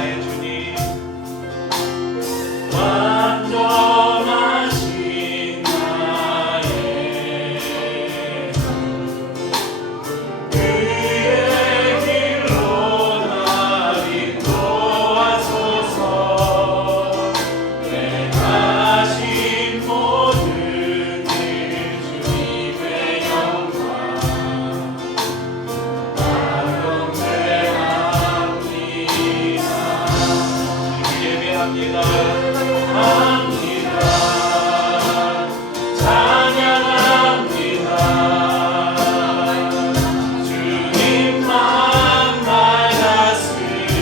나의 주님 완전하신 나의 주 그의 길로 날 인도하소서 행하신 모든 일 주님의 영광 예배합니다. 합니다. 찬양합니다. 주님만 날 다스리소서.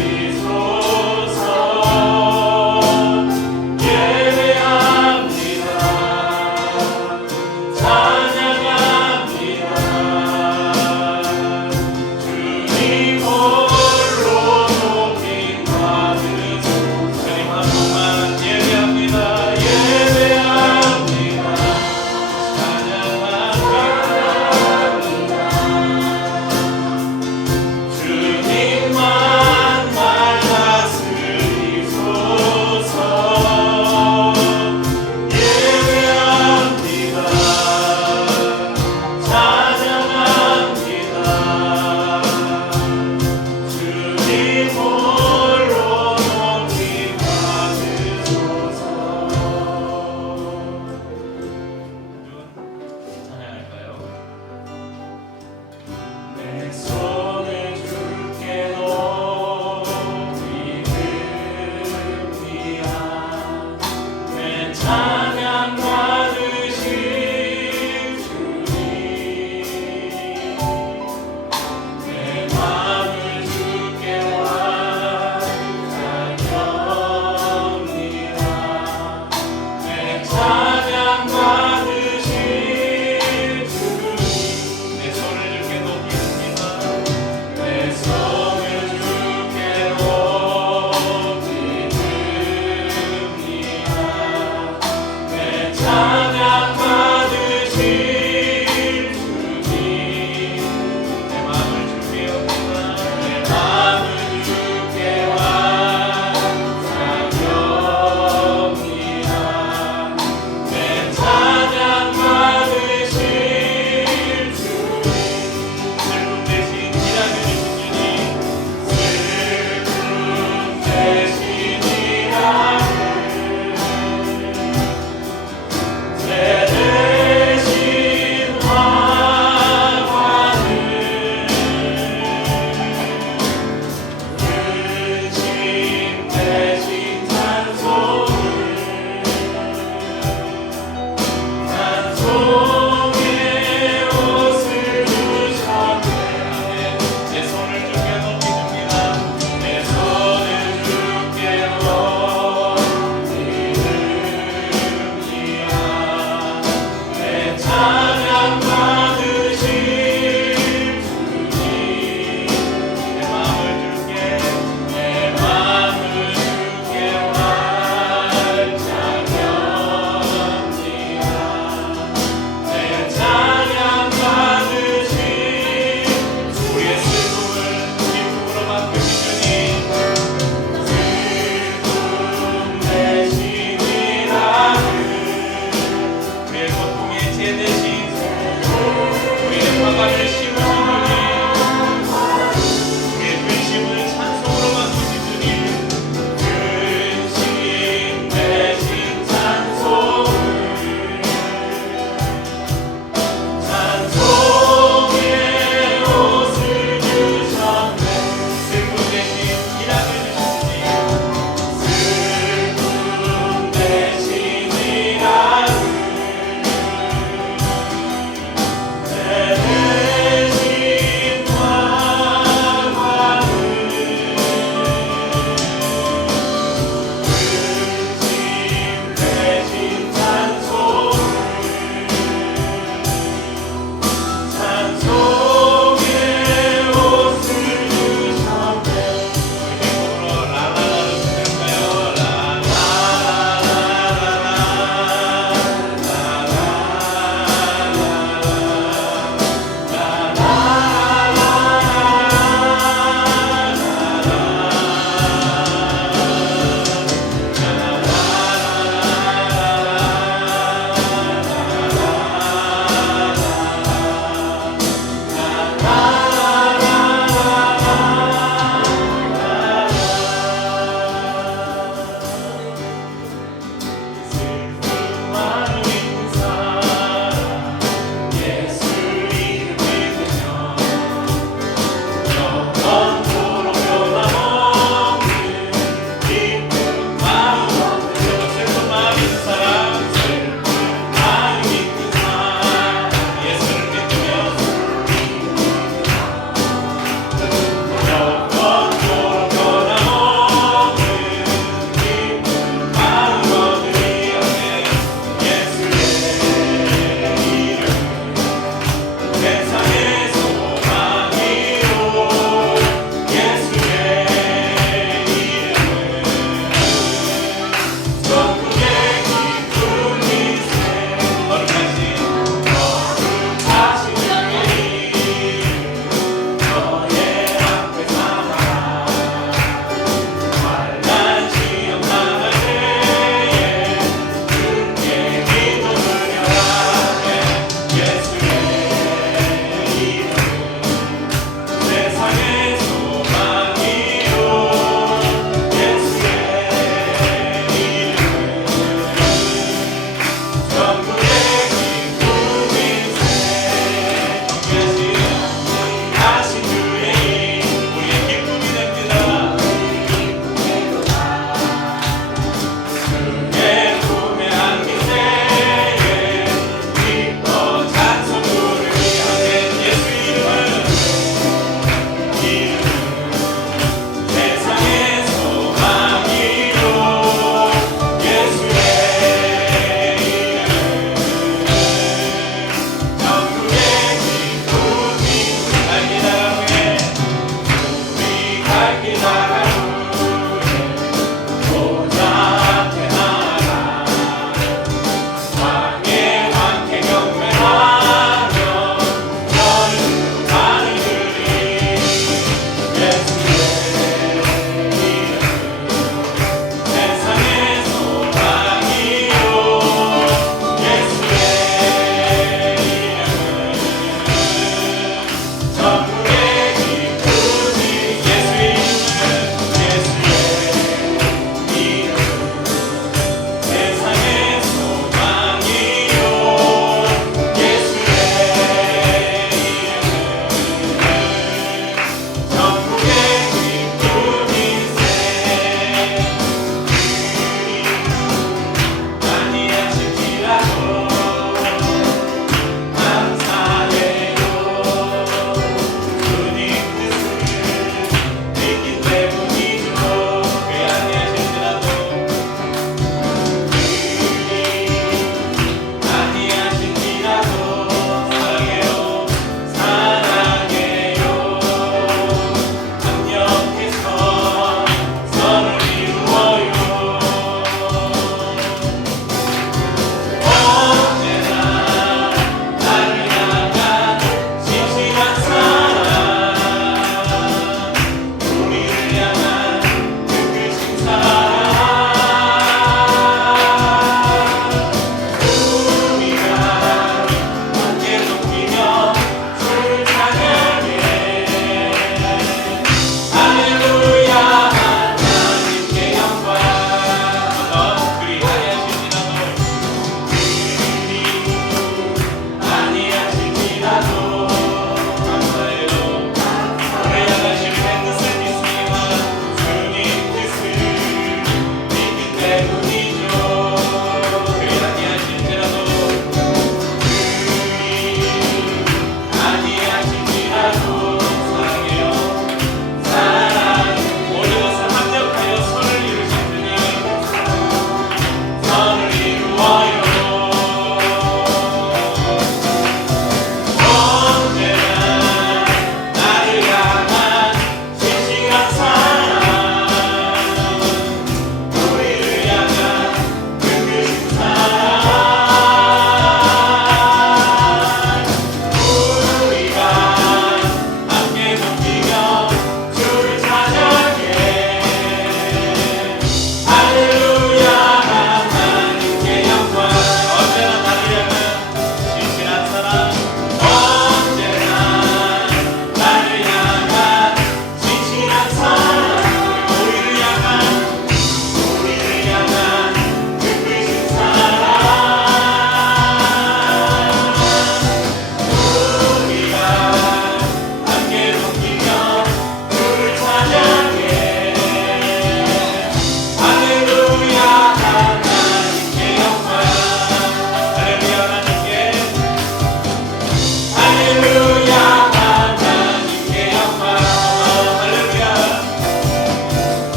예배합니다. 찬양합니다. 주님 홀로 높임 받으소서. 주님 한 분만 예배합니다.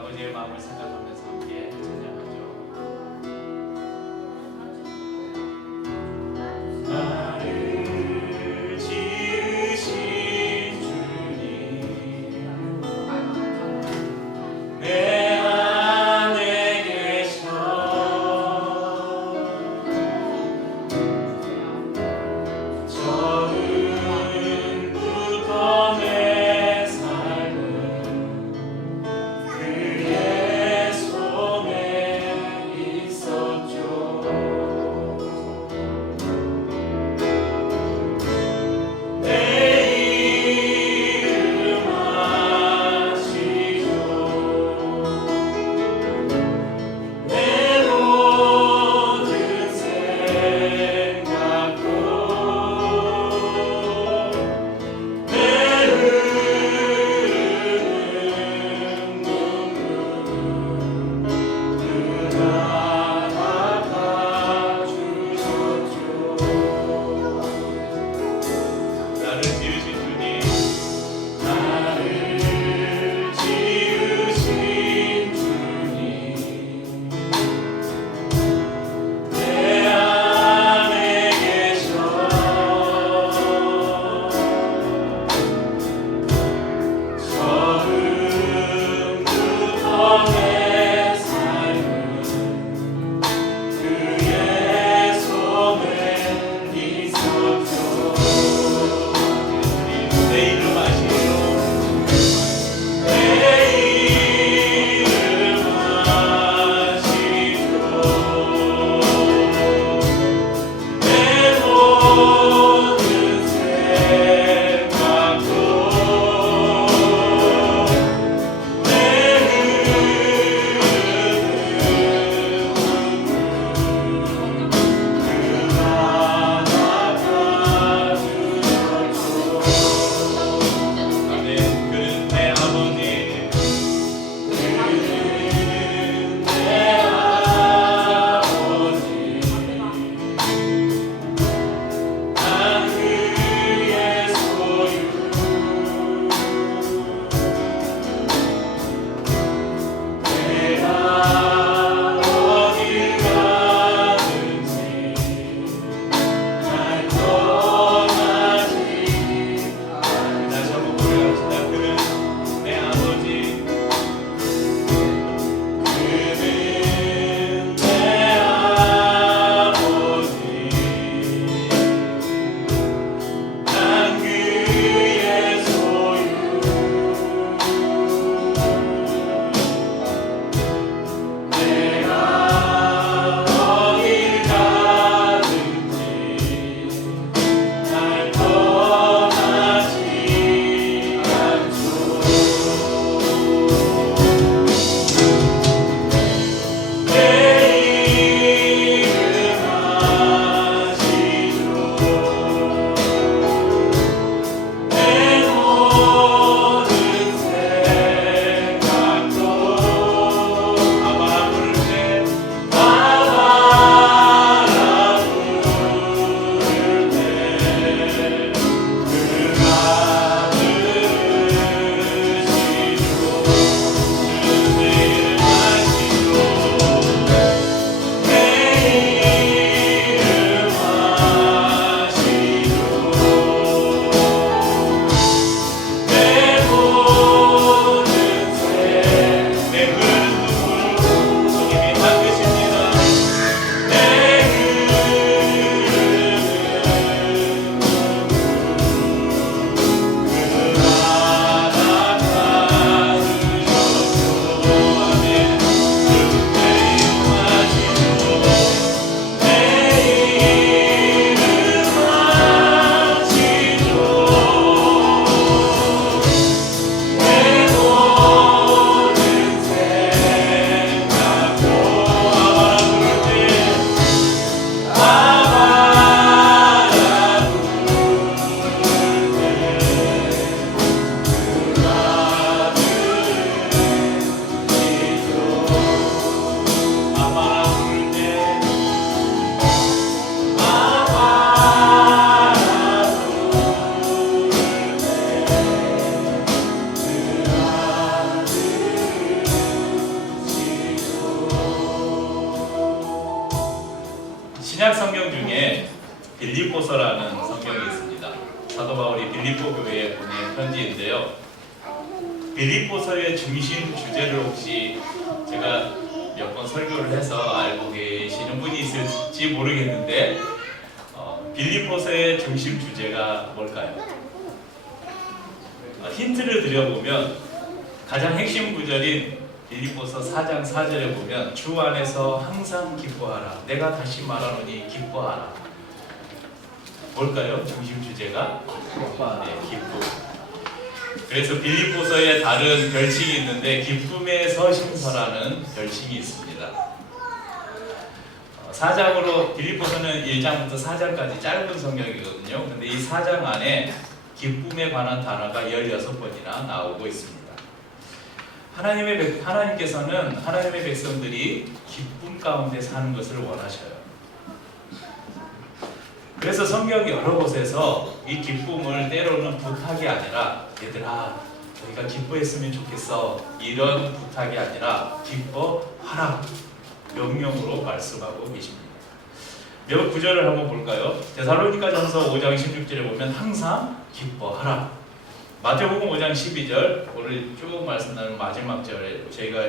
아버지의 마음을 생각하면서 함께 찬양하죠. 나를 지으신 주님 내 안에 계셔 처음부터 내 삶은 그의 손에 빌립보서라는 성경이 있습니다. 사도 바울이 빌립보 교회에 보낸 편지인데요. 빌립보서의 중심 주제를 혹시 제가 몇 번 설교를 해서 알고 계시는 분이 있을지 모르겠는데 빌립보서의 중심 주제가 뭘까요? 힌트를 드려보면 가장 핵심 구절인 빌립보서 4장 4절에 보면 주 안에서 항상 기뻐하라. 내가 다시 말하노니 기뻐하라. 뭘까요? 중심 주제가? 네, 기쁨. 그래서 빌립보서에 다른 별칭이 있는데 기쁨의 서신서라는 별칭이 있습니다. 4장으로 빌립보서는 1장부터 4장까지 짧은 성경이거든요. 근데 이 4장 안에 기쁨에 관한 단어가 16번이나 나오고 있습니다. 하나님께서는 하나님의 백성들이 기쁨 가운데 사는 것을 원하셔요. 그래서 성경 여러 곳에서 이 기쁨을 때로는 부탁이 아니라 얘들아 우리가 기뻐했으면 좋겠어 이런 부탁이 아니라 기뻐하라 명령으로 말씀하고 계십니다. 몇 구절을 한번 볼까요? 데살로니가전서 5장 16절에 보면 항상 기뻐하라. 마태복음 5장 12절 오늘 쭉 말씀 나눈 마지막 절에 저희가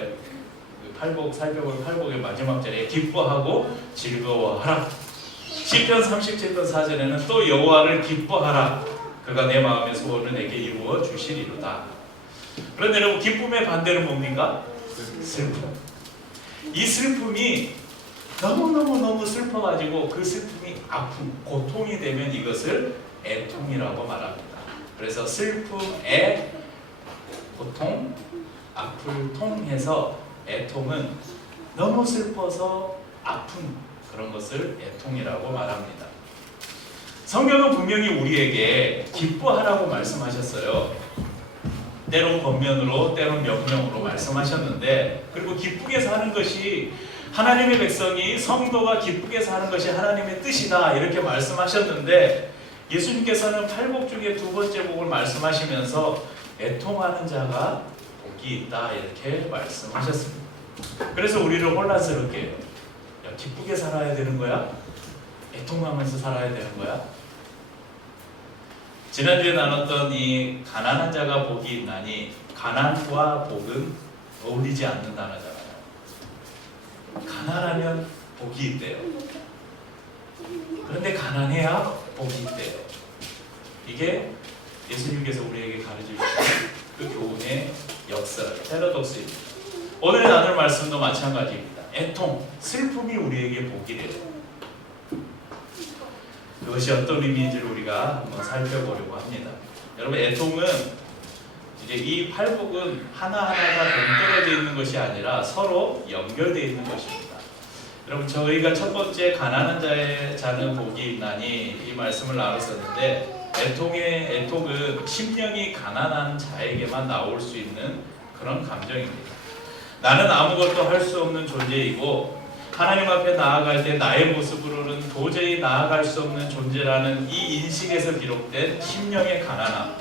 팔복 살펴볼 팔복의 마지막 절에 기뻐하고 즐거워하라. 시편 37편 4절에는 또 여호와를 기뻐하라. 그가 내 마음의 소원을 내게 이루어 주시리로다. 그런데 여러분 기쁨의 반대는 뭡니까? 슬픔. 이 슬픔이 너무 슬퍼가지고 그 슬픔이 아픔, 고통이 되면 이것을 애통이라고 말합니다. 그래서 슬픔에 고통, 아플 통해서 애통은 너무 슬퍼서 아픈 그런 것을 애통이라고 말합니다. 성경은 분명히 우리에게 기뻐하라고 말씀하셨어요. 때론 겉면으로 때론 명령으로 말씀하셨는데 그리고 기쁘게 사는 것이 하나님의 백성이 성도가 기쁘게 사는 것이 하나님의 뜻이다 이렇게 말씀하셨는데 예수님께서는 팔복 중에 두 번째 복을 말씀하시면서 애통하는 자가 복이 있다 이렇게 말씀하셨습니다. 그래서 우리를 혼란스럽게 해요. 야, 기쁘게 살아야 되는 거야? 애통하면서 살아야 되는 거야? 지난주에 나눴던 이 가난한 자가 복이 있나니 가난과 복은 어울리지 않는 단어잖아요. 가난하면 복이 있대요. 그런데 가난해야 복이 있대요. 이게 예수님께서 우리에게 가르쳐주신 그 교훈의 역사, 패러독스입니다. 오늘 나눌 말씀도 마찬가지입니다. 애통, 슬픔이 우리에게 복이래요. 그것이 어떤 의미인지를 우리가 한번 살펴보려고 합니다. 여러분 애통은 이제 이 팔복은 하나하나가 동떨어져 있는 것이 아니라 서로 연결되어 있는 것입니다. 여러분 저희가 첫 번째 가난한 자는 복이 있나니 이 말씀을 나눴었는데 애통은 심령이 가난한 자에게만 나올 수 있는 그런 감정입니다. 나는 아무것도 할 수 없는 존재이고 하나님 앞에 나아갈 때 나의 모습으로는 도저히 나아갈 수 없는 존재라는 이 인식에서 비롯된 심령의 가난함,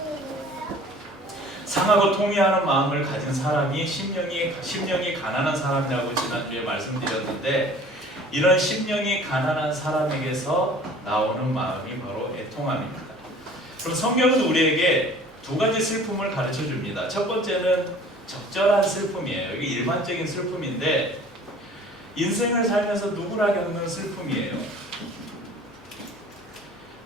상하고 통회하는 마음을 가진 사람이 심령이 가난한 사람이라고 지난주에 말씀드렸는데 이런 심령이 가난한 사람에게서 나오는 마음이 바로 애통함입니다. 그럼 성경은 우리에게 두 가지 슬픔을 가르쳐 줍니다. 첫 번째는 적절한 슬픔이에요. 이게 일반적인 슬픔인데 인생을 살면서 누구나 겪는 슬픔이에요.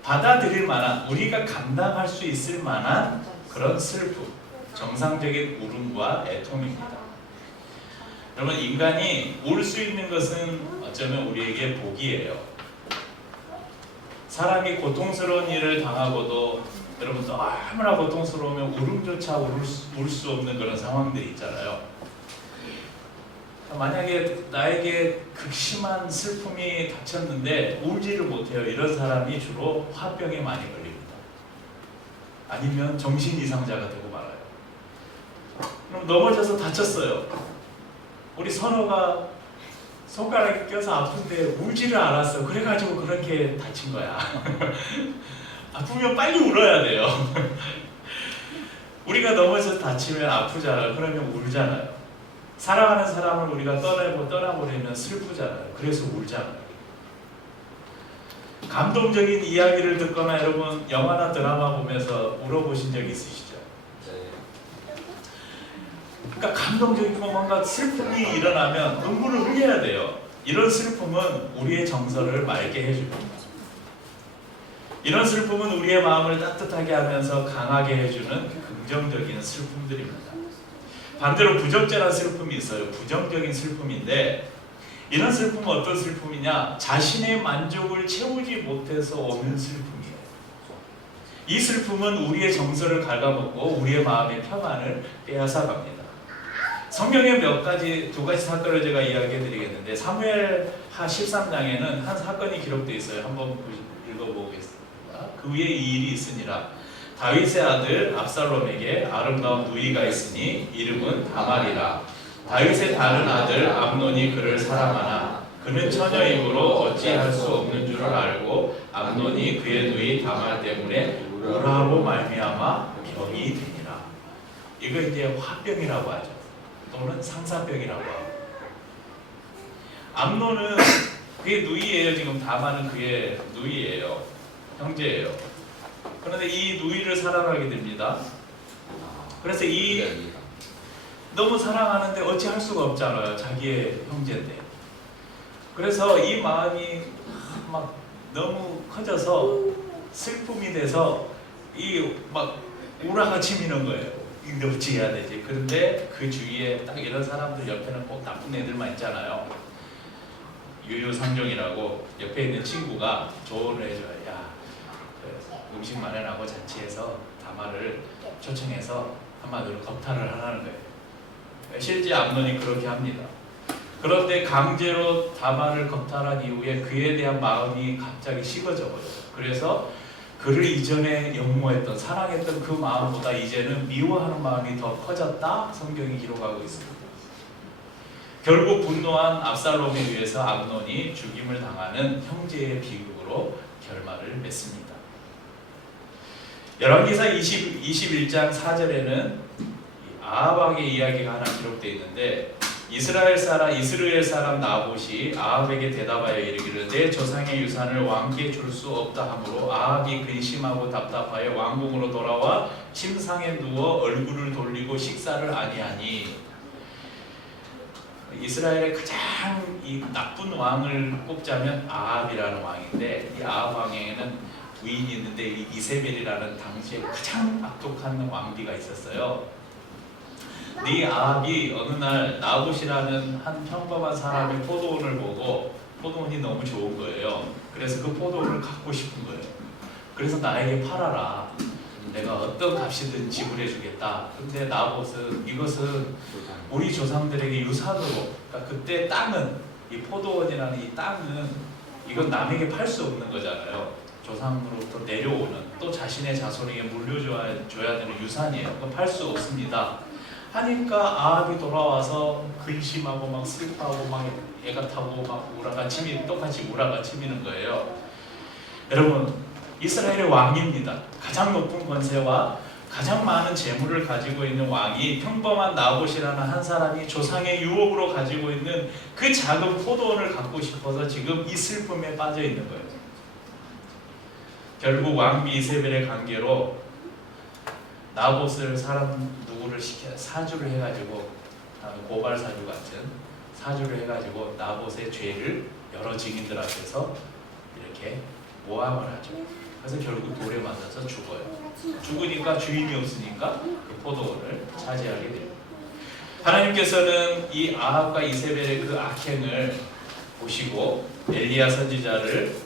받아들일 만한, 우리가 감당할 수 있을 만한 그런 슬픔, 정상적인 울음과 애통입니다. 여러분 인간이 울 수 있는 것은 어쩌면 우리에게 복이에요. 사람이 고통스러운 일을 당하고도 여러분 너무나 고통스러우면 울음조차 울 수 없는 그런 상황들이 있잖아요. 만약에 나에게 극심한 슬픔이 닥쳤는데 울지를 못해요. 이런 사람이 주로 화병에 많이 걸립니다. 아니면 정신 이상자가 되고 말아요. 그럼 넘어져서 다쳤어요. 우리 선호가 손가락에 껴서 아픈데 울지를 않았어. 그래가지고 그렇게 다친 거야. 아프면 빨리 울어야 돼요. 우리가 넘어져서 다치면 아프잖아요. 그러면 울잖아요. 사랑하는 사람을 우리가 떠나보내면 슬프잖아요. 그래서 울잖아요. 감동적인 이야기를 듣거나 여러분 영화나 드라마 보면서 울어보신 적 있으시죠? 그러니까 감동적이고 뭔가 슬픔이 일어나면 눈물을 흘려야 돼요. 이런 슬픔은 우리의 정서를 맑게 해줍니다. 이런 슬픔은 우리의 마음을 따뜻하게 하면서 강하게 해주는 긍정적인 슬픔들입니다. 반대로 부적절한 슬픔이 있어요. 부정적인 슬픔인데 이런 슬픔은 어떤 슬픔이냐? 자신의 만족을 채우지 못해서 오는 슬픔이에요. 이 슬픔은 우리의 정서를 갉아먹고 우리의 마음의 평안을 빼앗아갑니다. 성경에 두 가지 사건을 제가 이야기해 드리겠는데 사무엘하 13장에는 한 사건이 기록되어 있어요. 한번 읽어보겠습니다. 그 위에 이 일이 있으니라. 다윗의 아들 압살롬에게 아름다운 누이가 있으니 이름은 다말이라. 다윗의 다른 아들 암논이 그를 사랑하나 그는 처녀이므로 어찌할 수 없는 줄을 알고 암논이 그의 누이 다말 때문에 우라로 말미암아 병이 되니라. 이거 이제 화병이라고 하죠. 또는 상사병이라고 하고. 암논은 그의 누이예요. 지금 다말은 그의 누이예요. 형제예요. 그런데 이 누이를 사랑하게 됩니다. 그래서 너무 사랑하는데 어찌할 수가 없잖아요. 자기의 형제인데. 그래서 이 마음이 막 너무 커져서 슬픔이 돼서 막 우라가 치미는 거예요. 이거 어찌 해야 되지? 그런데 그 주위에 딱 이런 사람들 옆에는 꼭 나쁜 애들만 있잖아요. 유유상종이라고 옆에 있는 친구가 조언을 해줘요. 야, 음식 마련하고 잔치해서 다말을 초청해서 한마디로 겁탈을 하라는 거예요. 실제 암논이 그렇게 합니다. 그런데 강제로 다말을 겁탈한 이후에 그에 대한 마음이 갑자기 식어져 버려요. 그래서 그를 이전에 연모했던 사랑했던 그 마음보다 이제는 미워하는 마음이 더 커졌다. 성경이 기록하고 있습니다. 결국 분노한 압살롬에 의해서 암논이 죽임을 당하는 형제의 비극으로 결말을 맺습니다. 열왕기사 21장 4절에는 아합 왕의 이야기가 하나 기록되어 있는데 이스라엘 사람 나봇이 아합에게 대답하여 이르기를 내 조상의 유산을 왕께 줄 수 없다 하므로 아합이 근심하고 답답하여 왕궁으로 돌아와 침상에 누워 얼굴을 돌리고 식사를 아니하니. 이스라엘의 가장 나쁜 왕을 꼽자면 아합이라는 왕인데 이 아합 왕에게는 부인이 있는데 이세벨이라는 당시에 가장 악독한 왕비가 있었어요. 이 아합이 어느 날 나봇이라는 한 평범한 사람의 포도원을 보고 포도원이 너무 좋은 거예요. 그래서 그 포도원을 갖고 싶은 거예요. 그래서 나에게 팔아라. 내가 어떤 값이든 지불해 주겠다. 근데 나봇은 이것은 우리 조상들에게 유산으로, 그러니까 그때 땅은 이 포도원이라는 이 땅은 이건 남에게 팔 수 없는 거잖아요. 조상으로부터 내려오는 또 자신의 자손에게 물려줘야 되는 유산이에요. 그건 팔 수 없습니다. 하니까 아합이 돌아와서 근심하고 막 슬퍼하고 막 애가 타고 막 우라가 똑같이 우라가 치미는 거예요. 여러분, 이스라엘의 왕입니다. 가장 높은 권세와 가장 많은 재물을 가지고 있는 왕이 평범한 나봇이라는 한 사람이 조상의 유업으로 가지고 있는 그 작은 포도원을 갖고 싶어서 지금 이 슬픔에 빠져 있는 거예요. 결국 왕비 이세벨의 관계로 나봇을 누구를 사주를 해가지고 고발 사주 같은 사주를 해가지고 나봇의 죄를 여러 증인들 앞에서 이렇게 모함을 하죠. 그래서 결국 돌에 맞아서 죽어요. 죽으니까 주인이 없으니까 그 포도원을 차지하게 됩니다. 하나님께서는 이 아합과 이세벨의 그 악행을 보시고 엘리야 선지자를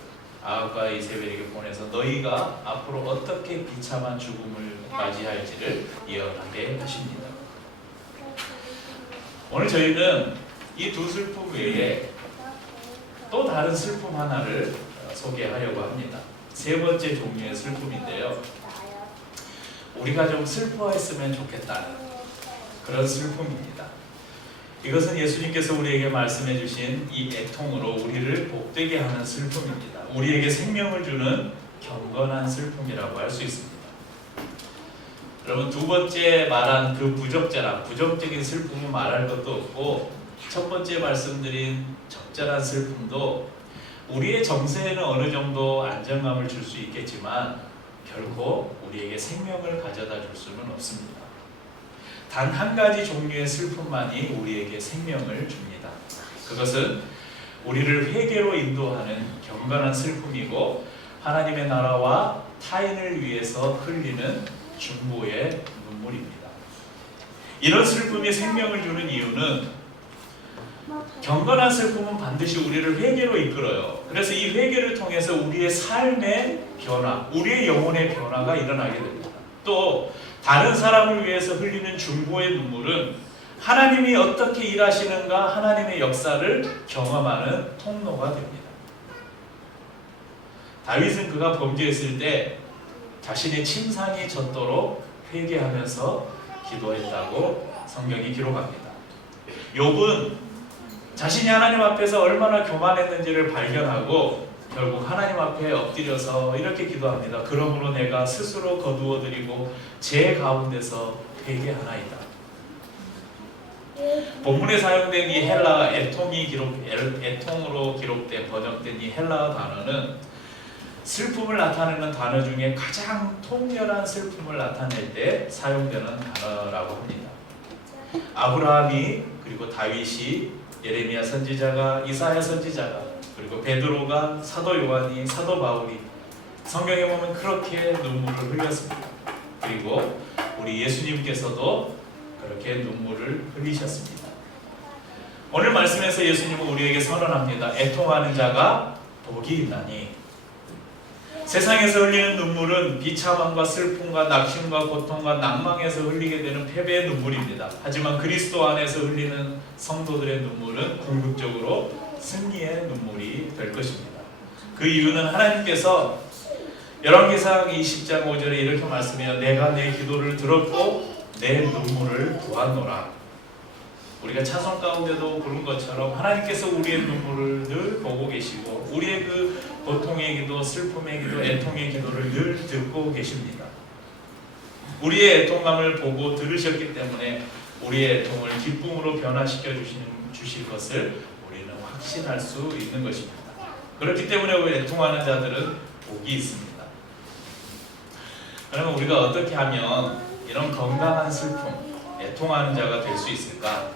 아합과 이세벨에게 보내서 너희가 앞으로 어떻게 비참한 죽음을 맞이할지를 예언하게 하십니다. 오늘 저희는 이 두 슬픔 외에 또 다른 슬픔 하나를 소개하려고 합니다. 세 번째 종류의 슬픔인데요. 우리가 좀 슬퍼했으면 좋겠다는 그런 슬픔입니다. 이것은 예수님께서 우리에게 말씀해 주신 이 애통으로 우리를 복되게 하는 슬픔입니다. 우리에게 생명을 주는 경건한 슬픔이라고 할 수 있습니다. 여러분, 두 번째 말한 그 부정적인 슬픔은 말할 것도 없고 첫 번째 말씀드린 적절한 슬픔도 우리의 정세에는 어느 정도 안정감을 줄 수 있겠지만 결코 우리에게 생명을 가져다 줄 수는 없습니다. 단 한 가지 종류의 슬픔만이 우리에게 생명을 줍니다. 그것은 우리를 회개로 인도하는 경건한 슬픔이고 하나님의 나라와 타인을 위해서 흘리는 중보의 눈물입니다. 이런 슬픔이 생명을 주는 이유는 경건한 슬픔은 반드시 우리를 회개로 이끌어요. 그래서 이 회개를 통해서 우리의 삶의 변화, 우리의 영혼의 변화가 일어나게 됩니다. 또 다른 사람을 위해서 흘리는 중보의 눈물은 하나님이 어떻게 일하시는가 하나님의 역사를 경험하는 통로가 됩니다. 다윗은 그가 범죄했을 때 자신의 침상이 젖도록 회개하면서 기도했다고 성경이 기록합니다. 욥은 자신이 하나님 앞에서 얼마나 교만했는지를 발견하고 결국 하나님 앞에 엎드려서 이렇게 기도합니다. 그러므로 내가 스스로 거두어드리고 제 가운데서 회개하나이다. 본문에 사용된 이 헬라 애통으로 기록된 번역된 이 헬라어 단어는 슬픔을 나타내는 단어 중에 가장 통렬한 슬픔을 나타낼 때 사용되는 단어라고 합니다. 아브라함이 그리고 다윗이 예레미야 선지자가 이사야 선지자가 그리고 베드로가 사도 요한이 사도 바울이 성경에 보면 그렇게 눈물을 흘렸습니다. 그리고 우리 예수님께서도 그렇게 눈물을 흘리셨습니다. 오늘 말씀에서 예수님은 우리에게 선언합니다. 애통하는 자가 복이 있나니. 세상에서 흘리는 눈물은 비참함과 슬픔과 낙심과 고통과 낭망에서 흘리게 되는 패배의 눈물입니다. 하지만 그리스도 안에서 흘리는 성도들의 눈물은 궁극적으로 승리의 눈물이 될 것입니다. 그 이유는 하나님께서 열왕기상 20장 5절에 이렇게 말씀해요. 내가 내 기도를 들었고 내 눈물을 보았노라. 우리가 찬송 가운데도 부른 것처럼 하나님께서 우리의 눈물을 늘 보고 계시고 우리의 그 고통의 기도, 슬픔의 기도, 애통의 기도를 늘 듣고 계십니다. 우리의 애통감을 보고 들으셨기 때문에 우리의 애통을 기쁨으로 변화시켜 주실 것을 우리는 확신할 수 있는 것입니다. 그렇기 때문에 우리 애통하는 자들은 복이 있습니다. 그러면 우리가 어떻게 하면 이런 건강한 슬픔, 애통하는 자가 될 수 있을까?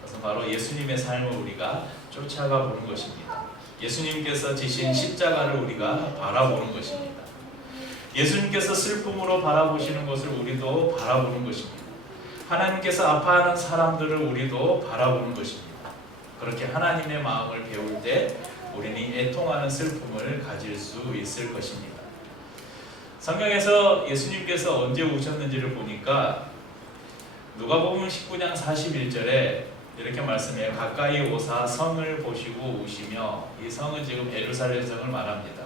그것은 바로 예수님의 삶을 우리가 쫓아가 보는 것입니다. 예수님께서 지신 십자가를 우리가 바라보는 것입니다. 예수님께서 슬픔으로 바라보시는 것을 우리도 바라보는 것입니다. 하나님께서 아파하는 사람들을 우리도 바라보는 것입니다. 그렇게 하나님의 마음을 배울 때 우리는 애통하는 슬픔을 가질 수 있을 것입니다. 성경에서 예수님께서 언제 우셨는지를 보니까 누가복음 19장 41절에 이렇게 말씀해요. 가까이 오사 성을 보시고 우시며, 이 성은 지금 예루살렘 성을 말합니다.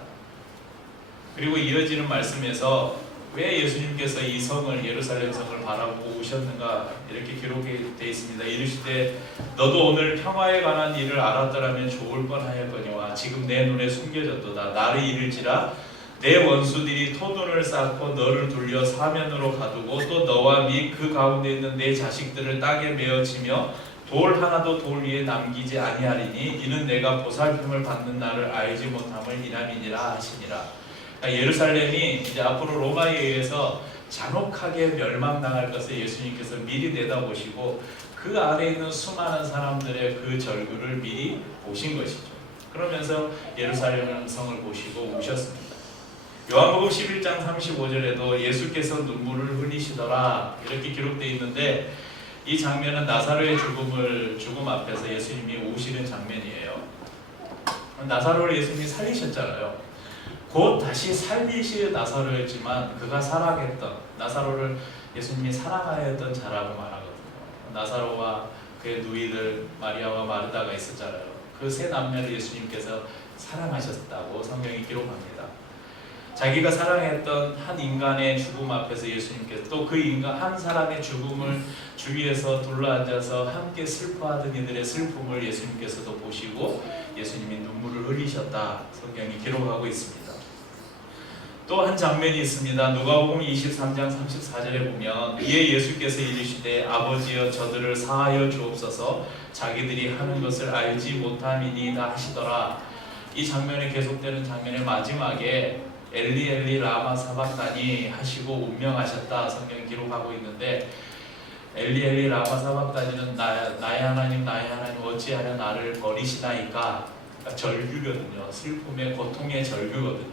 그리고 이어지는 말씀에서 왜 예수님께서 이 성을, 예루살렘 성을 바라보고 우셨는가 이렇게 기록이 되어 있습니다. 이르시되 너도 오늘 평화에 관한 일을 알았더라면 좋을 뻔하였거니와 지금 내 눈에 숨겨졌도다. 나를 이를지라 내 원수들이 토둔을 쌓고 너를 둘려 사면으로 가두고 또 너와 및 그 가운데 있는 내 자식들을 땅에 메어치며 돌 하나도 돌 위에 남기지 아니하리니 이는 내가 보살핌을 받는 날을 알지 못함을 이남이니라 하시니라. 그러니까 예루살렘이 이제 앞으로 로마에 의해서 잔혹하게 멸망당할 것을 예수님께서 미리 내다보시고 그 안에 있는 수많은 사람들의 그 절규를 미리 보신 것이죠. 그러면서 예루살렘 성을 보시고 우셨습니다. 요한복음 11장 35절에도 예수께서 눈물을 흘리시더라 이렇게 기록되어 있는데, 이 장면은 나사로의 죽음 앞에서 예수님이 우시는 장면이에요. 나사로를 예수님이 살리셨잖아요. 곧 다시 살리실 나사로였지만 그가 사랑했던 나사로를 예수님이 사랑하였던 자라고 말하거든요. 나사로와 그의 누이들 마리아와 마르다가 있었잖아요. 그 세 남매를 예수님께서 사랑하셨다고 성경이 기록합니다. 자기가 사랑했던 한 인간의 죽음 앞에서 예수님께서 또 그 인간 한 사람의 죽음을 주위에서 둘러앉아서 함께 슬퍼하던 이들의 슬픔을 예수님께서도 보시고 예수님이 눈물을 흘리셨다 성경이 기록하고 있습니다. 또 한 장면이 있습니다. 누가복음 23장 34절에 보면 이에 예수께서 이르시되 아버지여 저들을 사하여 주옵소서 자기들이 하는 것을 알지 못함이니이다 하시더라. 이 장면이 계속되는 장면의 마지막에 엘리 엘리 라마 사박다니 하시고 운명하셨다 성경이 기록하고 있는데, 엘리 엘리 라마 사박다니는 나의 하나님 나의 하나님 어찌하여 나를 버리시나이까, 그러니까 절규거든요. 슬픔의 고통의 절규거든요.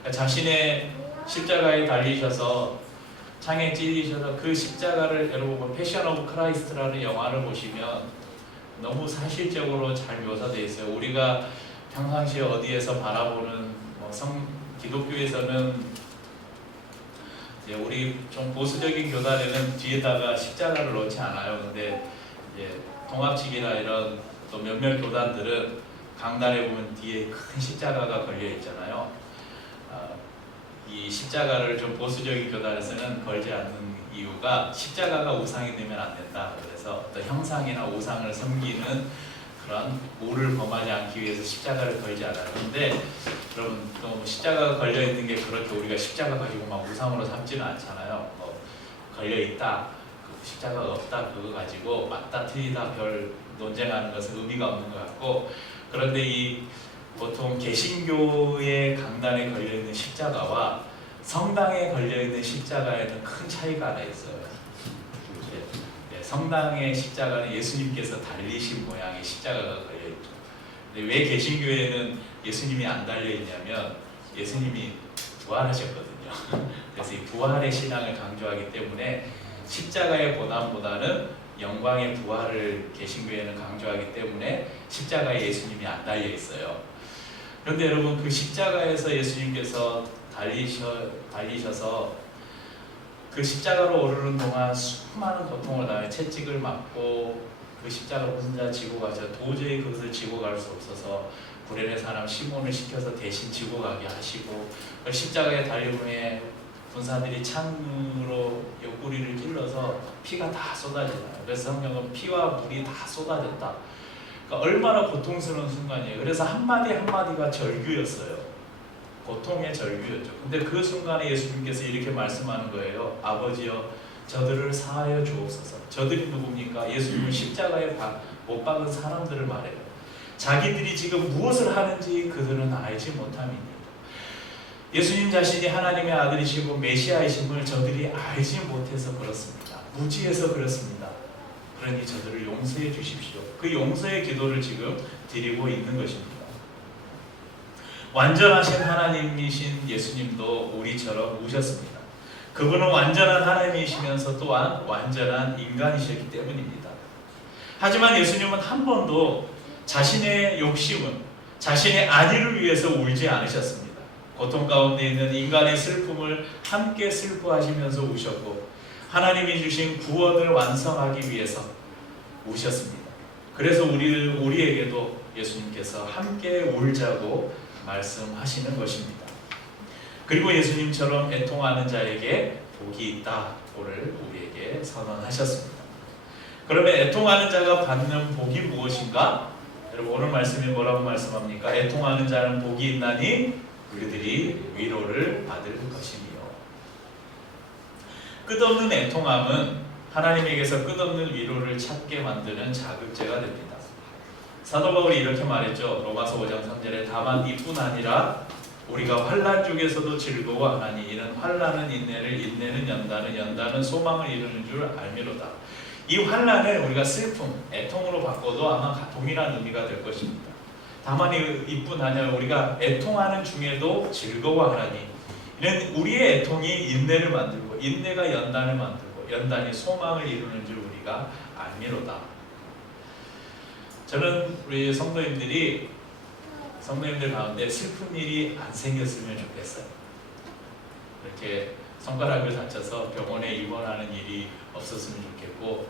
그러니까 자신의 십자가에 달리셔서 창에 찔리셔서 그 십자가를, 여러분 패션 오브 크라이스트라는 영화를 보시면 너무 사실적으로 잘 묘사되어 있어요. 우리가 평상시에 어디에서 바라보는 기독교에서는 이제 우리 좀 보수적인 교단에는 뒤에다가 십자가를 놓지 않아요. 근데 이제 통합식이나 이런 또 몇몇 교단들은 강단에 보면 뒤에 큰 십자가가 걸려 있잖아요. 이 십자가를 좀 보수적인 교단에서는 걸지 않는 이유가 십자가가 우상이 되면 안 된다. 그래서 어떤 형상이나 우상을 섬기는 그런 오를 범하지 않기 위해서 십자가를 걸지 않아요. 근데 여러분 또 십자가가 걸려 있는 게 그렇게 우리가 십자가 가지고 막 우상으로 삼지는 않잖아요. 걸려 있다, 십자가가 없다, 그거 가지고 맞다 틀리다 별 논쟁하는 것은 의미가 없는 것 같고, 그런데 이 보통 개신교의 강단에 걸려 있는 십자가와 성당에 걸려 있는 십자가에는 큰 차이가 하나 있어요. 성당의 십자가는 예수님께서 달리신 모양의 십자가가 걸려 있죠. 근데 왜 개신교에는 예수님이 안 달려 있냐면 예수님이 부활하셨거든요. 그래서 이 부활의 신앙을 강조하기 때문에 십자가의 고난보다는 영광의 부활을 개신교에는 강조하기 때문에 십자가에 예수님이 안 달려 있어요. 그런데 여러분 그 십자가에서 예수님께서 달리셔서 그 십자가로 오르는 동안 수많은 고통을 당해 채찍을 맞고 그 십자가를 혼자 지고 가셔 도저히 그것을 지고 갈 수 없어서 구레네 사람 시몬을 시켜서 대신 지고 가게 하시고, 그 십자가에 달린 후에 군사들이 창으로 옆구리를 찔러서 피가 다 쏟아지나요. 그래서 성경은 피와 물이 다 쏟아졌다. 그러니까 얼마나 고통스러운 순간이에요. 그래서 한마디 한마디가 절규였어요. 고통의 절규였죠. 근데 그 순간에 예수님께서 이렇게 말씀하는 거예요. 아버지여 저들을 사하여 주옵소서. 저들이 누굽니까? 예수님은 십자가에 못 박은 사람들을 말해요. 자기들이 지금 무엇을 하는지 그들은 알지 못함이니. 예수님 자신이 하나님의 아들이시고 메시아이심을 저들이 알지 못해서 그렇습니다. 무지해서 그렇습니다. 그러니 저들을 용서해 주십시오. 그 용서의 기도를 지금 드리고 있는 것입니다. 완전하신 하나님이신 예수님도 우리처럼 우셨습니다. 그분은 완전한 하나님이시면서 또한 완전한 인간이셨기 때문입니다. 하지만 예수님은 한 번도 자신의 욕심은, 자신의 안위를 위해서 울지 않으셨습니다. 고통 가운데 있는 인간의 슬픔을 함께 슬퍼하시면서 우셨고, 하나님이 주신 구원을 완성하기 위해서 우셨습니다. 그래서 우리에게도 예수님께서 함께 울자고 말씀하시는 것입니다. 그리고 예수님처럼 애통하는 자에게 복이 있다고를 우리에게 선언하셨습니다. 그러면 애통하는 자가 받는 복이 무엇인가? 여러분 오늘 말씀이 뭐라고 말씀합니까? 애통하는 자는 복이 있나니 그들이 위로를 받을 것이며. 끝없는 애통함은 하나님에게서 끝없는 위로를 찾게 만드는 자극제가 됩니다. 사도 바울이 이렇게 말했죠. 로마서 5장 3절에 다만 이뿐 아니라 우리가 환난 중에서도 즐거워하나니 이는 환난은 인내를, 인내는 연단을, 연단은 소망을 이루는 줄 알미로다. 이 환난을 우리가 슬픔, 애통으로 바꿔도 아마 동일한 의미가 될 것입니다. 다만 이뿐 아니라 우리가 애통하는 중에도 즐거워하나니 이는 우리의 애통이 인내를 만들고 인내가 연단을 만들고 연단이 소망을 이루는 줄 우리가 알미로다. 저는 우리 성도님들 가운데 슬픈 일이 안 생겼으면 좋겠어요. 이렇게 손가락을 다쳐서 병원에 입원하는 일이 없었으면 좋겠고,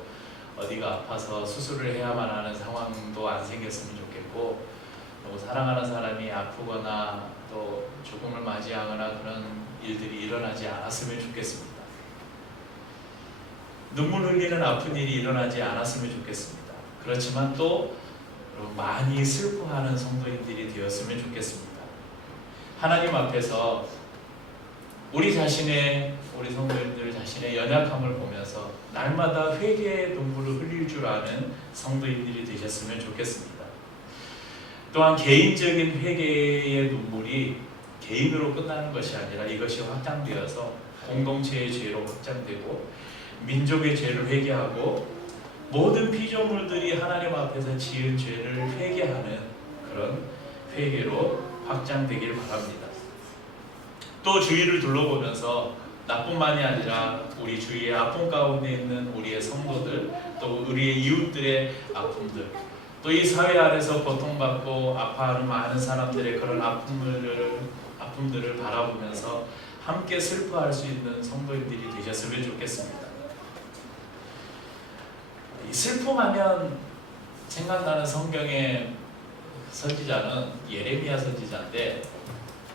어디가 아파서 수술을 해야만 하는 상황도 안 생겼으면 좋겠고, 또 사랑하는 사람이 아프거나 또 죽음을 맞이하거나 그런 일들이 일어나지 않았으면 좋겠습니다. 눈물 흘리는 아픈 일이 일어나지 않았으면 좋겠습니다. 그렇지만 또 많이 슬퍼하는 성도님들이 되었으면 좋겠습니다. 하나님 앞에서 우리 성도님들 자신의 연약함을 보면서 날마다 회개의 눈물을 흘릴 줄 아는 성도님들이 되셨으면 좋겠습니다. 또한 개인적인 회개의 눈물이 개인으로 끝나는 것이 아니라 이것이 확장되어서 공동체의 죄로 확장되고 민족의 죄를 회개하고 모든 피조물들이 하나님 앞에서 지은 죄를 회개하는 그런 회개로 확장되길 바랍니다. 또 주위를 둘러보면서 나뿐만이 아니라 우리 주위의 아픔 가운데 있는 우리의 성도들, 또 우리의 이웃들의 아픔들, 또 이 사회 안에서 고통받고 아파하는 많은 사람들의 그런 아픔들을 바라보면서 함께 슬퍼할 수 있는 성도님들이 되셨으면 좋겠습니다. 이 슬픔하면 생각나는 성경의 선지자는 예레미야 선지자인데,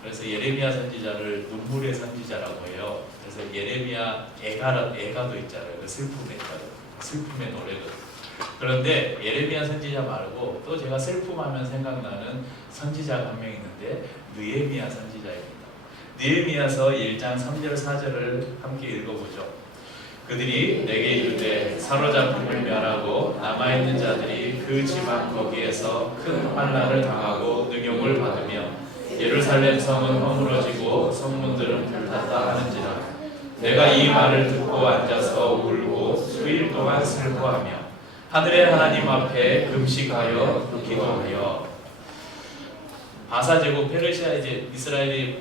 그래서 예레미야 선지자를 눈물의 선지자라고 해요. 그래서 예레미야 애가도 있잖아요. 그 슬픔의 노래거든요. 그런데 예레미야 선지자 말고 또 제가 슬픔하면 생각나는 선지자가 한 명 있는데 느헤미야 선지자입니다. 느헤미야서 1장 3절 4절을 함께 읽어보죠. 그들이 내게 이르되 사로잡힘을 멸하고 남아있는 자들이 그 지방 거기에서 큰 환난을 당하고 능욕을 받으며 예루살렘 성은 허물어지고 성문들은 불탔다 하는지라. 내가 이 말을 듣고 앉아서 울고 수일 동안 슬퍼하며 하늘의 하나님 앞에 금식하여 기도하여. 바사 제국 페르시아 이제 이스라엘이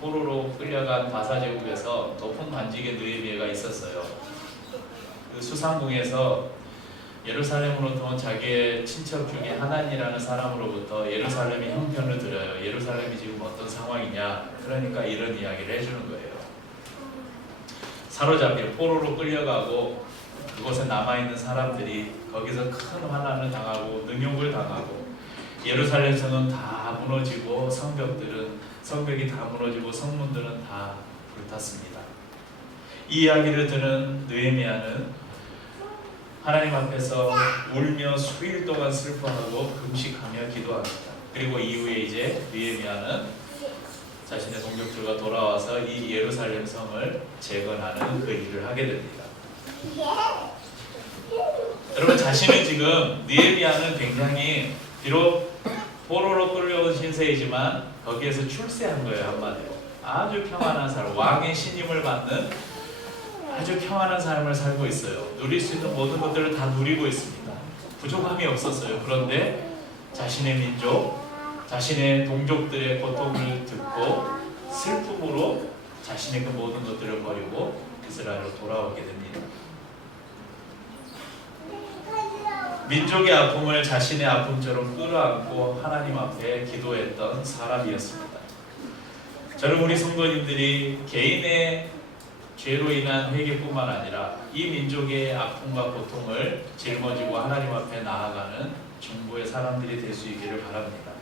포로로 끌려간 바사 제국에서 높은 관직의 느헤미야가 있었어요. 그 수상궁에서 예루살렘으로 온 자기의 친척 중에 하난이라는 사람으로부터 예루살렘의 형편을 들어요. 예루살렘이 지금 어떤 상황이냐. 그러니까 이런 이야기를 해주는 거예요. 사로잡혀 포로로 끌려가고 그곳에 남아있는 사람들이 거기서 큰 환난을 당하고 능욕을 당하고 예루살렘 성은 다 무너지고 성벽이 다 무너지고 성문들은 다 불탔습니다. 이 이야기를 들은 느헤미야는 하나님 앞에서 울며 수일 동안 슬퍼하고 금식하며 기도합니다. 그리고 이후에 이제 느헤미야는 자신의 동족들과 돌아와서 이 예루살렘 성을 재건하는 그 일을 하게 됩니다. 여러분, 자신은 지금 느헤미야는 굉장히 비록 포로로 끌려온 신세이지만 거기에서 출세한 거예요. 한마디로 아주 평안한 삶, 왕의 신임을 받는 아주 평안한 삶을 살고 있어요. 누릴 수 있는 모든 것들을 다 누리고 있습니다. 부족함이 없었어요. 그런데 자신의 민족, 자신의 동족들의 고통을 듣고 슬픔으로 자신의 그 모든 것들을 버리고 이스라엘로 돌아오게 됩니다. 민족의 아픔을 자신의 아픔처럼 끌어안고 하나님 앞에 기도했던 사람이었습니다. 저는 우리 성도님들이 개인의 죄로 인한 회개뿐만 아니라 이 민족의 아픔과 고통을 짊어지고 하나님 앞에 나아가는 중보의 사람들이 될 수 있기를 바랍니다.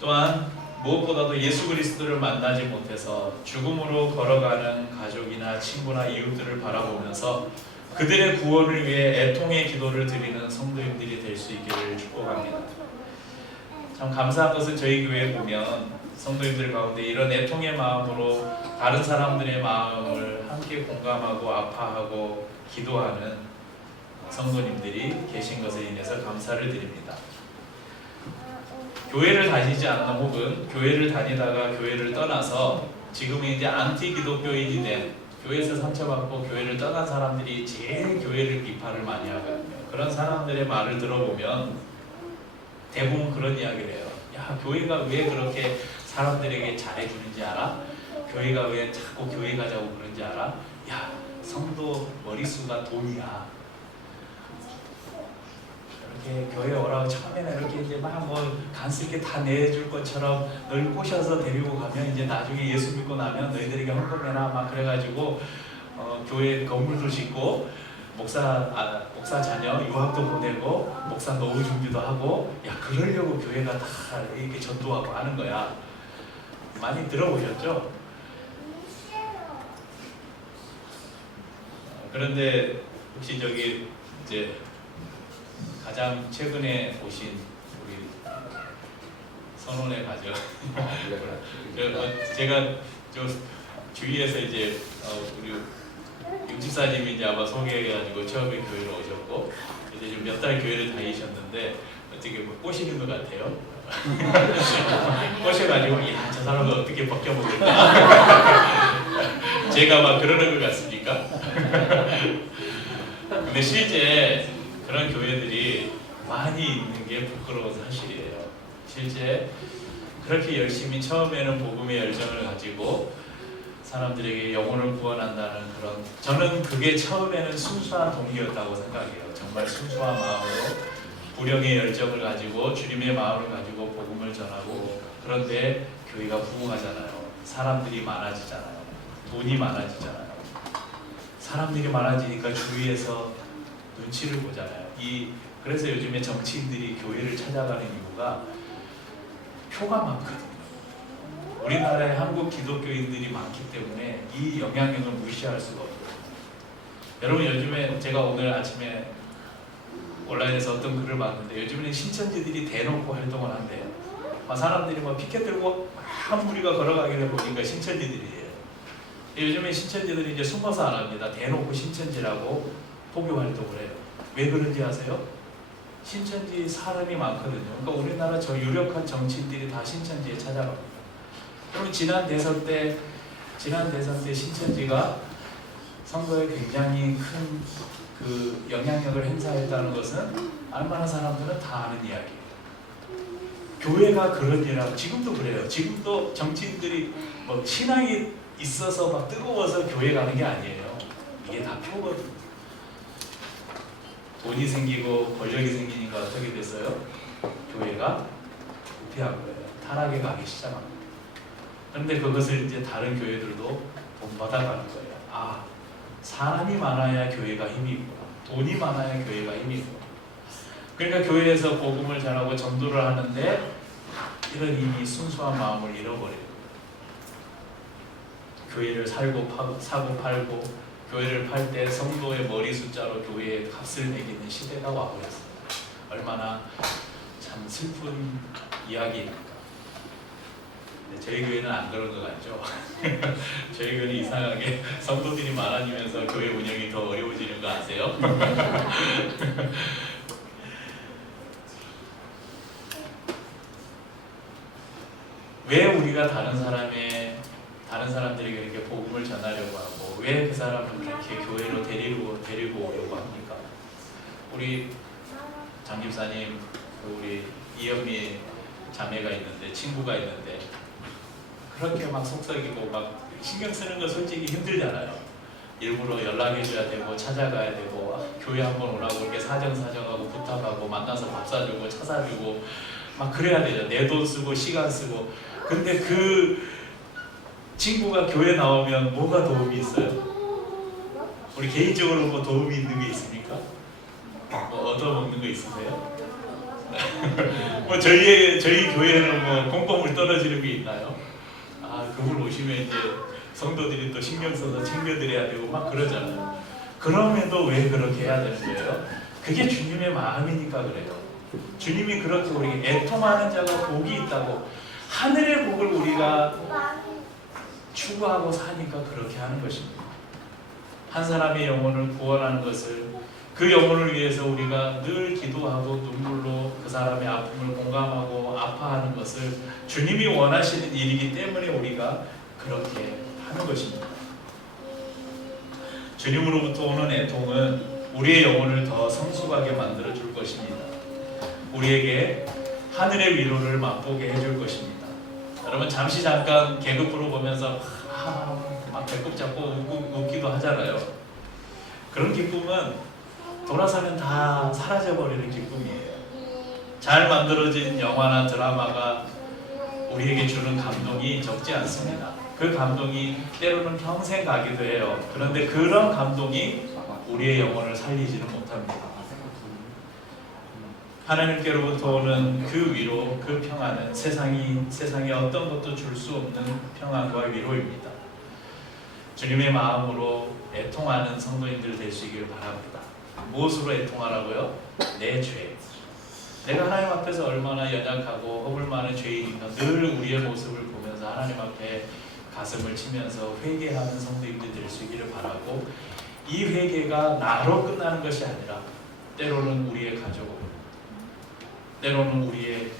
또한 무엇보다도 예수 그리스도를 만나지 못해서 죽음으로 걸어가는 가족이나 친구나 이웃들을 바라보면서 그들의 구원을 위해 애통의 기도를 드리는 성도님들이 될 수 있기를 축복합니다. 참 감사한 것은 저희 교회에 보면 성도님들 가운데 이런 애통의 마음으로 다른 사람들의 마음을 함께 공감하고 아파하고 기도하는 성도님들이 계신 것에 인해서 감사를 드립니다. 교회를 다니지 않는 혹은 교회를 다니다가 교회를 떠나서 지금은 이제 안티 기독교인이 된, 교회에서 상처받고 교회를 떠난 사람들이 제일 교회를 비판을 많이 하거든요. 그런 사람들의 말을 들어보면 대부분 그런 이야기를 해요. 야, 교회가 왜 그렇게 사람들에게 잘해주는지 알아? 교회가 왜 자꾸 교회 가자고 그런지 알아? 야, 성도 머릿수가 돈이야. 이렇게 교회 오라고 처음에는 이렇게 이제 막 뭐 간쓸게 다 내줄 것처럼 널 꼬셔서 데리고 가면 이제 나중에 예수 믿고 나면 너희들에게 헌금해라 막 그래가지고 교회 건물도 짓고 목사 자녀 유학도 보내고 목사 노후 준비도 하고, 야, 그러려고 교회가 다 이렇게 전도하고 하는 거야. 많이 들어보셨죠? 그런데 혹시 저기 이제 가장 최근에 오신 우리 선원의 가족 제가 저 주위에서 이제 우리 육집사님이 이제 아마 소개해가지고 처음에 교회로 오셨고 이제 좀 몇 달 교회를 다니셨는데 어떻게 뭐 꼬시는 것 같아요. 꼬셔가지고 야, 저 사람을 어떻게 벗겨먹을까? 제가 막 그러는 것 같습니까? 근데 실제 그런 교회들이 많이 있는 게 부끄러운 사실이에요. 실제 그렇게 열심히 처음에는 복음의 열정을 가지고 사람들에게 영혼을 구원한다는 그런, 저는 그게 처음에는 순수한 동기였다고 생각해요. 정말 순수한 마음으로 불령의 열정을 가지고 주님의 마음을 가지고 복음을 전하고, 그런데 교회가 부흥하잖아요. 사람들이 많아지잖아요. 돈이 많아지잖아요. 사람들이 많아지니까 주위에서 눈치를 보잖아요. 그래서 요즘에 정치인들이 교회를 찾아가는 이유가 표가 많거든요. 우리나라에 한국 기독교인들이 많기 때문에 이 영향력을 무시할 수가 없어요. 여러분, 요즘에 제가 오늘 아침에 온라인에서 어떤 글을 봤는데 요즘에는 신천지들이 대놓고 활동을 한대요. 사람들이 피켓 들고 한 무리가 걸어가기를 보니까 신천지들이에요. 요즘에 신천지들이 이제 숨어서 안 합니다. 대놓고 신천지라고 포교 활동을 해요. 왜 그런지 아세요? 신천지 사람이 많거든요. 그러니까 우리나라 저 유력한 정치인들이 다 신천지에 찾아갑니다. 그러면 지난 대선 때 신천지가 선거에 굉장히 큰 그 영향력을 행사했다는 것은 알만한 사람들은 다 아는 이야기예요. 교회가 그런 일하고 지금도 그래요. 지금도 정치인들이 신앙이 있어서 막 뜨거워서 교회 가는 게 아니에요. 이게 다 표거든요. 돈이 생기고 권력이 생기니까 어떻게 됐어요? 교회가 부패한 거예요. 타락에 가기 시작합니다. 그런데 그것을 이제 다른 교회들도 본받아가는 거예요. 사람이 많아야 교회가 힘이 있구나. 돈이 많아야 교회가 힘이 있구나. 그러니까 교회에서 복음을 전하고 전도를 하는데 이런 이미 순수한 마음을 잃어버려요. 교회를 사고 팔고, 교회를 팔 때 성도의 머리 숫자로 교회에 값을 매기는 시대가 와버렸어요. 얼마나 참 슬픈 이야기입니다. 저희 교회는 안 그런 것 같죠? 저희 교회는 이상하게 성도들이 많아지면서 교회 운영이 더 어려워지는 거 아세요? 왜 우리가 다른 사람들에게 이렇게 복음을 전하려고 하고, 왜 그 사람을 그렇게 교회로 데리고 오려고 합니까? 우리 장 집사님, 우리 이현미 자매가 있는데, 친구가 있는데, 그렇게 막 속삭이고 막 신경 쓰는 거 솔직히 힘들잖아요. 일부러 연락해줘야 되고 찾아가야 되고 교회 한번 오라고 이렇게 사정하고 부탁하고 만나서 밥 사주고 차 사주고 막 그래야 되죠. 내 돈 쓰고 시간 쓰고. 근데 그 친구가 교회 나오면 뭐가 도움이 있어요? 우리 개인적으로 뭐 도움이 있는 게 있습니까? 뭐 얻어먹는 거 있으세요? 뭐 저희 교회는 뭐 꽁꽁물 떨어지는 게 있나요? 그분 오시면 이제 성도들이 또 신경 써서 챙겨드려야 되고 막 그러잖아요. 그럼에도 왜 그렇게 해야 되는 거예요? 그게 주님의 마음이니까 그래요. 주님이 그렇게 우리에게 애통하는 자가 복이 있다고, 하늘의 복을 우리가 추구하고 사니까 그렇게 하는 것입니다. 한 사람의 영혼을 구원하는 것을, 그 영혼을 위해서 우리가 늘 기도하고 눈물로 그 사람의 아픔을 공감하고 아파하는 것을 주님이 원하시는 일이기 때문에 우리가 그렇게 하는 것입니다. 주님으로부터 오는 애통은 우리의 영혼을 더 성숙하게 만들어 줄 것입니다. 우리에게 하늘의 위로를 맛보게 해줄 것입니다. 여러분, 잠깐 개그 프로 보면서 막 배꼽 잡고 웃기도 하잖아요. 그런 기쁨은 돌아서면 다 사라져버리는 기쁨이에요. 잘 만들어진 영화나 드라마가 우리에게 주는 감동이 적지 않습니다. 그 감동이 때로는 평생 가기도 해요. 그런데 그런 감동이 우리의 영혼을 살리지는 못합니다. 하나님께로부터 오는 그 위로, 그 평안은 세상에 어떤 것도 줄 수 없는 평안과 위로입니다. 주님의 마음으로 애통하는 성도인들 될 수 있기를 바랍니다. 무엇으로 애통하라고요? 내 죄. 내가 하나님 앞에서 얼마나 연약하고 허물 많은 죄인인가 늘 우리의 모습을 보면서 하나님 앞에 가슴을 치면서 회개하는 성도인들 될 수 있기를 바라고, 이 회개가 나로 끝나는 것이 아니라 때로는 우리의 가족, 때로는 우리의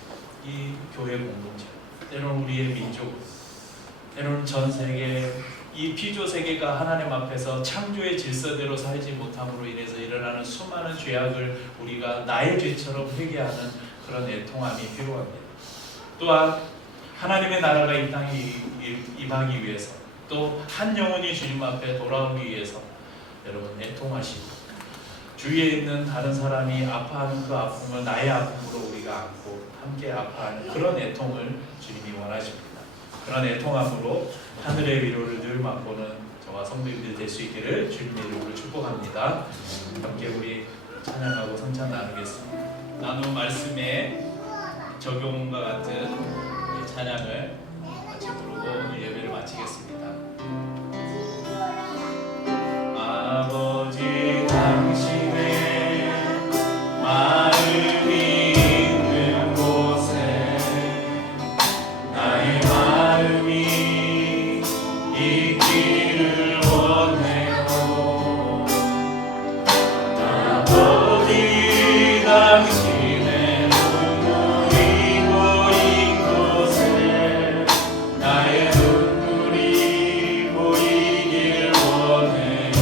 이 교회 공동체, 때로는 우리의 민족, 때로는 전 세계, 이 피조 세계가 하나님 앞에서 창조의 질서대로 살지 못함으로 인해서 일어나는 수많은 죄악을 우리가 나의 죄처럼 회개하는 그런 애통함이 필요합니다. 또한 하나님의 나라가 이 땅에 임하기 위해서, 또 한 영혼이 주님 앞에 돌아오기 위해서 여러분 애통하시고, 주위에 있는 다른 사람이 아파하는 그 아픔을 나의 아픔으로 우리가 안고 함께 아파하는 그런 애통을 주님이 원하십니다. 그런 애통함으로 하늘의 위로를 늘 맛보는 저와 성도님들 될 수 있기를 주님의 이름으로 축복합니다. 함께 우리 찬양하고 성찬 나누겠습니다. 나눈 말씀에 적용과 같은 찬양을 같이 부르고 오늘 예배를 마치겠습니다. 아버지 당신의 마음이 있는 곳에 나의 마음이 있기를 원해요. 아버지 당신의 눈물이 보인 곳에 나의 눈물이 보이길 원해요.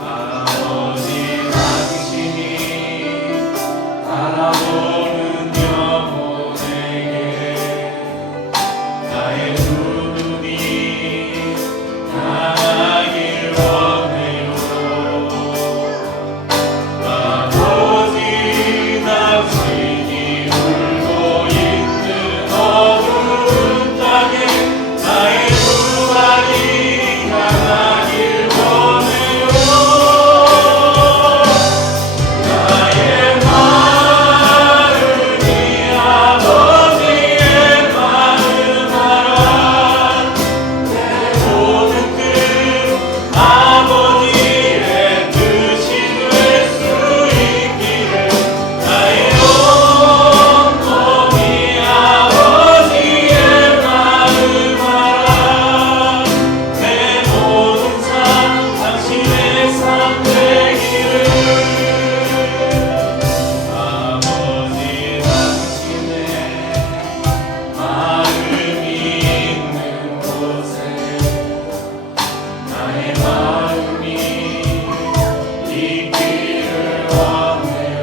아버지 당신이 바라보는 영혼에게 나의 두 눈이 향하길 원해요. 아버지 당신이 울고 있는 어두운 땅에 나의 두 발이 향하길 원해요. 나의 마음이 아버지의 마음하라. 내 모든 뜻 아버지의 뜻이 될 수 있기를 나의 온몸이 아버지의 마음하라. 내 모든 삶 당신의 삶 되기를. 아버지 당신의 마음이 있는 곳에 나의 마음이 있기를 원해요.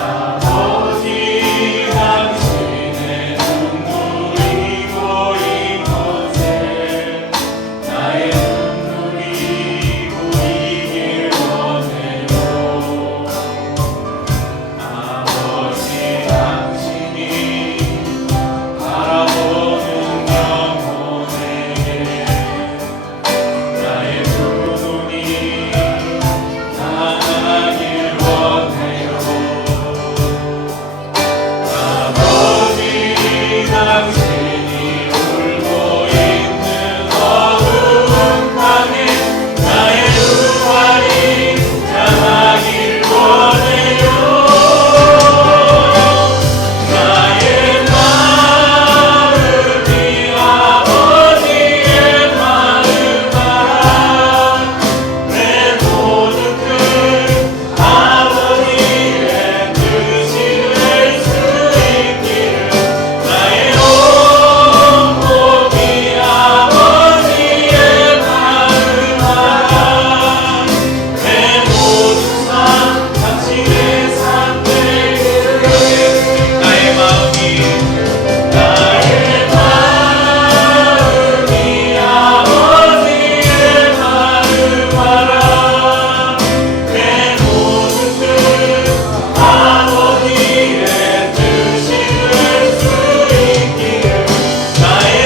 아버지 당신의 눈물이 보인 곳에 나의 눈물이 보이길 원해요. 아버지 당신이 바라보는 영혼에게 나의 두 눈이 향하길 원해요. 아버지 당신이 울고 있는 어두운 땅에 나의 두 발이 향하길 원해요. 나의 마음이 아버지의 마음하라. 내 모든 뜻 아버지의 뜻이 될 수 있기를 나의 온몸이 아버지의 마음하라. 내 모든 삶 당신의 삶 되기를. 나의 마음이 아버지의 마음하라. 내 모든 뜻 아버지의 뜻이 될 수 있기를 나의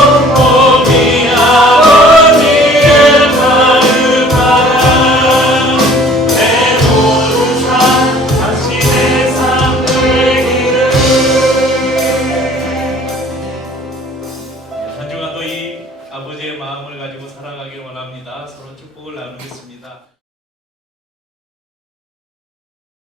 온몸이 아버지의 마음하라. 내 모든 삶 당신의 삶 되기를. 한 주간도 이 아버지의 마음을 가지고 살아가길 원합니다. 서로 축복을 나누겠습니다.